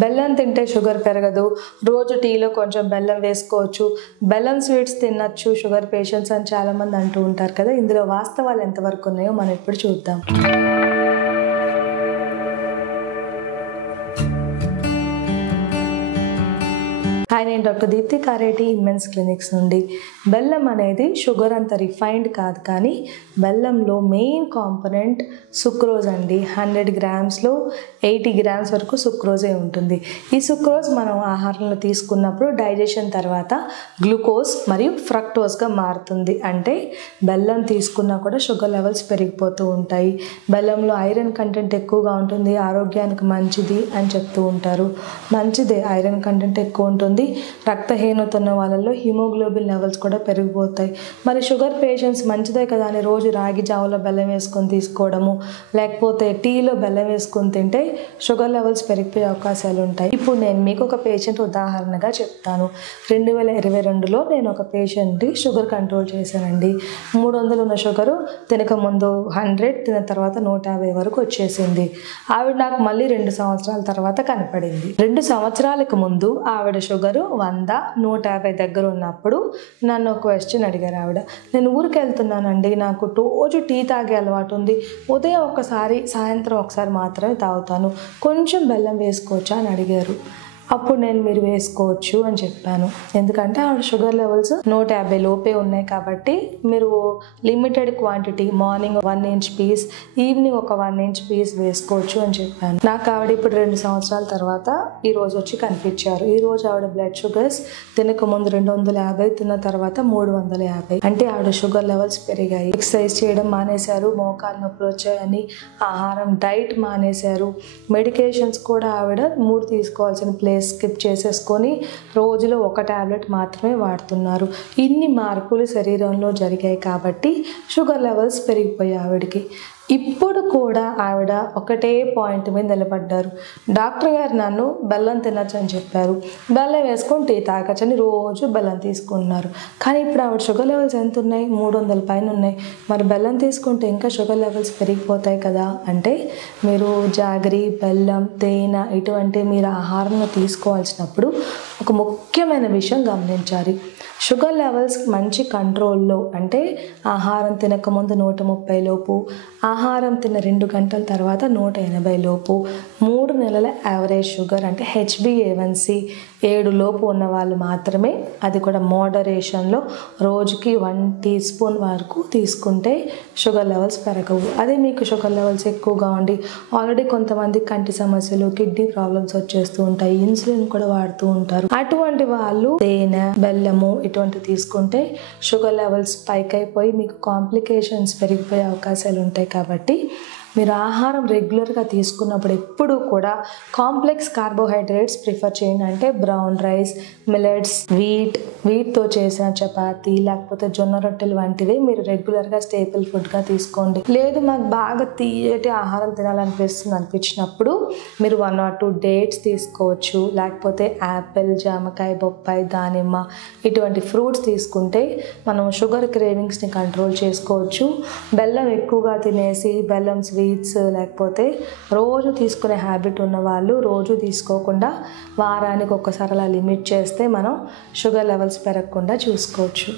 బెల్లం తింటే షుగర్ పెరగదు, రోజు టీలో కొంచెం బెల్లం వేసుకోవచ్చు, బెల్లం స్వీట్స్ తినచ్చు షుగర్ పేషెంట్స్ అని చాలామంది అంటూ ఉంటారు కదా. ఇందులో వాస్తవాలు ఎంతవరకు ఉన్నాయో మనం ఇప్పుడు చూద్దాం. హాయ్, నేను డాక్టర్ దీప్తి కారేటి ఇమ్మెన్స్ క్లినిక్స్ నుండి. బెల్లం అనేది షుగర్ అంత రిఫైన్డ్ కాదు, కానీ బెల్లంలో మెయిన్ కాంపోనెంట్ సుక్రోజ్ అండి. 100 గ్రామ్స్లో 80 గ్రామ్స్ వరకు సుక్రోజే ఉంటుంది. ఈ సుక్రోజ్ మనం ఆహారంలో తీసుకున్నప్పుడు డైజెషన్ తర్వాత గ్లూకోజ్ మరియు ఫ్రక్టోజ్గా మారుతుంది. అంటే బెల్లం తీసుకున్నా కూడా షుగర్ లెవెల్స్ పెరిగిపోతూ ఉంటాయి. బెల్లంలో ఐరన్ కంటెంట్ ఎక్కువగా ఉంటుంది, ఆరోగ్యానికి మంచిది అని చెప్తూ ఉంటారు. మంచిదే, ఐరన్ కంటెంట్ ఎక్కువ ఉంటుంది. రక్తహీనత ఉన్న వాళ్ళలో హిమోగ్లోబిన్ లెవెల్స్ కూడా పెరిగిపోతాయి. మరి షుగర్ పేషెంట్స్ మంచిదే కదా అని రోజు రాగి జావలో బెల్లం వేసుకొని తీసుకోవడము, లేకపోతే టీలో బెల్లం వేసుకొని తింటే షుగర్ లెవెల్స్ పెరిగిపోయే అవకాశాలు ఉంటాయి. ఇప్పుడు నేను మీకు ఒక పేషెంట్ ఉదాహరణగా చెప్తాను. 2022లో నేను ఒక పేషెంట్ని షుగర్ కంట్రోల్ చేశానండి. 300 ఉన్న షుగరు తినక ముందు 100, తిన్న తర్వాత 150 వరకు వచ్చేసింది. ఆవిడ నాకు మళ్ళీ 2 సంవత్సరాల తర్వాత కనపడింది. 2 సంవత్సరాలకు ముందు ఆవిడ షుగర్ 100, 150 దగ్గర ఉన్నప్పుడు నన్ను ఒక క్వశ్చన్ అడిగారు ఆవిడ. నేను ఊరికి వెళ్తున్నానండి, నాకు రోజు టీ తాగే అలవాటు ఉంది, ఉదయం ఒకసారి సాయంత్రం ఒకసారి మాత్రమే తాగుతాను, కొంచెం బెల్లం వేసుకోవచ్చా అని అడిగారు. అప్పుడు నేను మీరు వేసుకోవచ్చు అని చెప్పాను. ఎందుకంటే ఆవిడ షుగర్ లెవెల్స్ 150 లోపే ఉన్నాయి కాబట్టి మీరు limited quantity, morning 1 inch piece, evening ఒక 1 ఇంచ్ పీస్ వేసుకోవచ్చు అని చెప్పాను. నాకు ఆవిడ ఇప్పుడు 2 సంవత్సరాల తర్వాత ఈరోజు వచ్చి కనిపించారు. ఈరోజు ఆవిడ బ్లడ్ షుగర్స్ తినక ముందు 250, తిన్న తర్వాత 350. అంటే ఆవిడ షుగర్ లెవెల్స్ పెరిగాయి. ఎక్సర్సైజ్ చేయడం మానేశారు, మోకాలు నొప్పులు వచ్చాయని ఆహారం డైట్ మానేశారు. మెడికేషన్స్ కూడా ఆవిడ 3 తీసుకోవాల్సిన ప్లేస్ స్కిప్ చేసేసుకొని రోజులో 1 టాబ్లెట్ మాత్రమే వాడుతున్నారు. ఇన్ని మార్పులు శరీరంలో జరిగాయి కాబట్టి షుగర్ లెవెల్స్ పెరిగిపోయాయి ఆవిడకి. ఇప్పుడు కూడా ఆవిడ ఒకటే పాయింట్ మీద నిలబడ్డారు. డాక్టర్ గారు నన్ను బెల్లం తినచ్చు అని చెప్పారు, బెల్లం వేసుకొని టీ తాగచ్చని రోజు బెల్లం తీసుకున్నారు. కానీ ఇప్పుడు ఆవిడ షుగర్ లెవెల్స్ ఎంత ఉన్నాయి? 300 పైన ఉన్నాయి. మరి బెల్లం తీసుకుంటే ఇంకా షుగర్ లెవెల్స్ పెరిగిపోతాయి కదా. అంటే మీరు జాగరి, బెల్లం, తేనె ఇటువంటి మీరు ఆహారంలో తీసుకోవాల్సినప్పుడు ఒక ముఖ్యమైన విషయం గమనించాలి. షుగర్ లెవెల్స్ మంచి కంట్రోల్లో, అంటే ఆహారం తినకముందు 130 లోపు, ఆహారం తిన్న 2 గంటల తర్వాత 180 లోపు, 3 నెలల యావరేజ్ షుగర్ అంటే HbA1c 7 లోపు ఉన్న వాళ్ళు మాత్రమే, అది కూడా మోడరేషన్లో రోజుకి 1 టీ స్పూన్ వరకు తీసుకుంటే షుగర్ లెవెల్స్ పెరగవు. అదే మీకు షుగర్ లెవెల్స్ ఎక్కువగా ఉండి ఆల్రెడీ కొంతమంది కంటి సమస్యలు, కిడ్నీ ప్రాబ్లమ్స్ వచ్చేస్తూ ఉంటాయి, ఇన్సులిన్ కూడా వాడుతూ ఉంటారు. అటువంటి వాళ్ళు తేనె, బెల్లము ఇటువంటి తీసుకుంటే షుగర్ లెవెల్స్ పైకి అయిపోయి మీకు కాంప్లికేషన్స్ పెరిగిపోయే అవకాశాలు ఉంటాయి. కాబట్టి మీరు ఆహారం రెగ్యులర్గా తీసుకున్నప్పుడు ఎప్పుడూ కూడా కాంప్లెక్స్ కార్బోహైడ్రేట్స్ ప్రిఫర్ చేయండి. అంటే బ్రౌన్ రైస్, మిల్లెట్స్, వీట్తో చేసిన చపాతీ లేకపోతే జొన్న రొట్టెలు వంటివి మీరు రెగ్యులర్గా స్టేపుల్ ఫుడ్గా తీసుకోండి. లేదు మాకు బాగా తీయటి ఆహారం అనిపించినప్పుడు మీరు 1 or 2 డేట్స్ తీసుకోవచ్చు, లేకపోతే యాపిల్, జామకాయ, బొప్పాయి, దానిమ్మ ఇటువంటి ఫ్రూట్స్ తీసుకుంటే మనం షుగర్ క్రేవింగ్స్ని కంట్రోల్ చేసుకోవచ్చు. బెల్లం ఎక్కువగా తినేసి బెల్లం స్వీట్స్ లేకపోతే రోజు తీసుకునే హ్యాబిట్ ఉన్న వాళ్ళు రోజు తీసుకోకుండా వారానికి ఒక్కసారి అలా లిమిట్ చేస్తే మనం షుగర్ లెవెల్స్ పెరగకుండా చూసుకోవచ్చు.